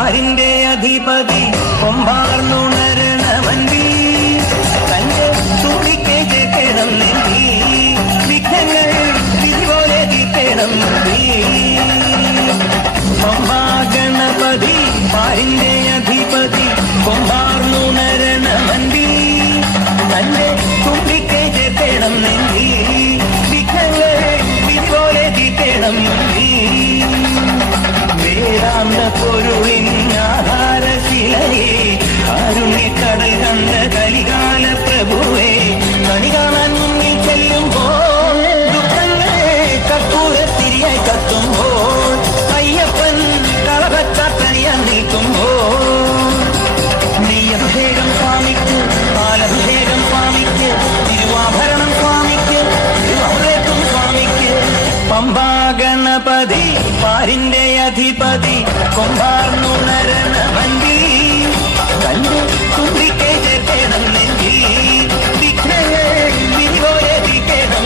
പാരിന്റെ അധിപതി കൊമ്പാർന്നുണരണമന്തി തന്റെ തുടിക്കെ ചേക്കണം നെന്തി വിഘ്നങ്ങൾ വിധി പോലെ തീർക്കണം പമ്പാഗണപതി പാരിന്റെ അധിപതി കൊമ്പാർന്നുണരണമന്തി തന്റെ തുടിക്കെ ചേക്കണം നെന്തി വിഘ്നങ്ങൾ വിധി പോലെ തീർക്കണം വേദാന്ത പൊരുളിൻ ആധാരശിലയെ കാരുണ്യക്കടൽ കണ്ട കലികാല പ്രഭുവേ കണി കാണാൻ മുന്നിൽ ചെല്ലുമ്പോൾ ദുഃഖങ്ങളെ കർപ്പൂരത്തിരിയായി കത്തുമ്പോൾ അയ്യപ്പൻ കളഭച്ചാത്തണിയാൻ നിൽക്കുമ്പോൾ നെയ്യഭിഷേകം സ്വാമിക്ക് പാലഭിഷേകം സ്വാമിക്ക് തിരുവാഭരണം സ്വാമിക്ക് തിരുവാഭരണം സ്വാമിക്ക് പമ്പാഗണപതി പാരിന്റെ അധിപതി കൊമ്പാർന്നുണരണമന്തി കണ്ട് തുമ്പിക്കെ ചേർക്കണം നെഞ്ചി വിഘ്നങ്ങളെ വിധിപോലെ തീർക്കണം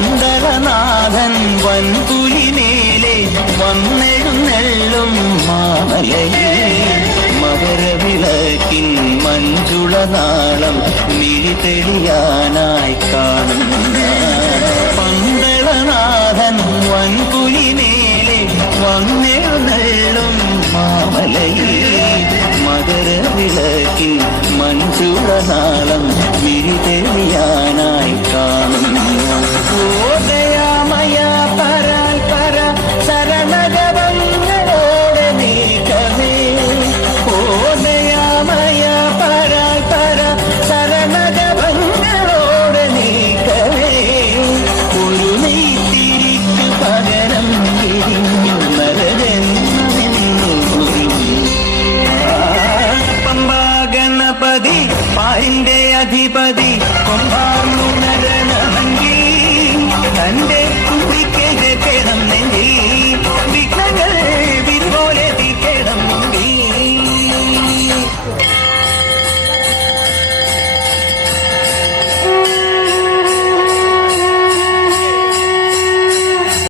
പന്തളനാഥൻ വൻപുലിമേലെ വന്നെഴുന്നള്ളും മാമലയിൽ മകരവിളക്കിൻ മഞ്ജുളനാളം മിഴിതെളിയാനായി കാണുന്ന പന്തളനാഥൻ വൻപുലിമേലെ വന്നെഴുന്നള്ളും മാമലയിൽ മകരവിളക്കിൻ മഞ്ജുളനാളം മിഴിതെളിയാനായി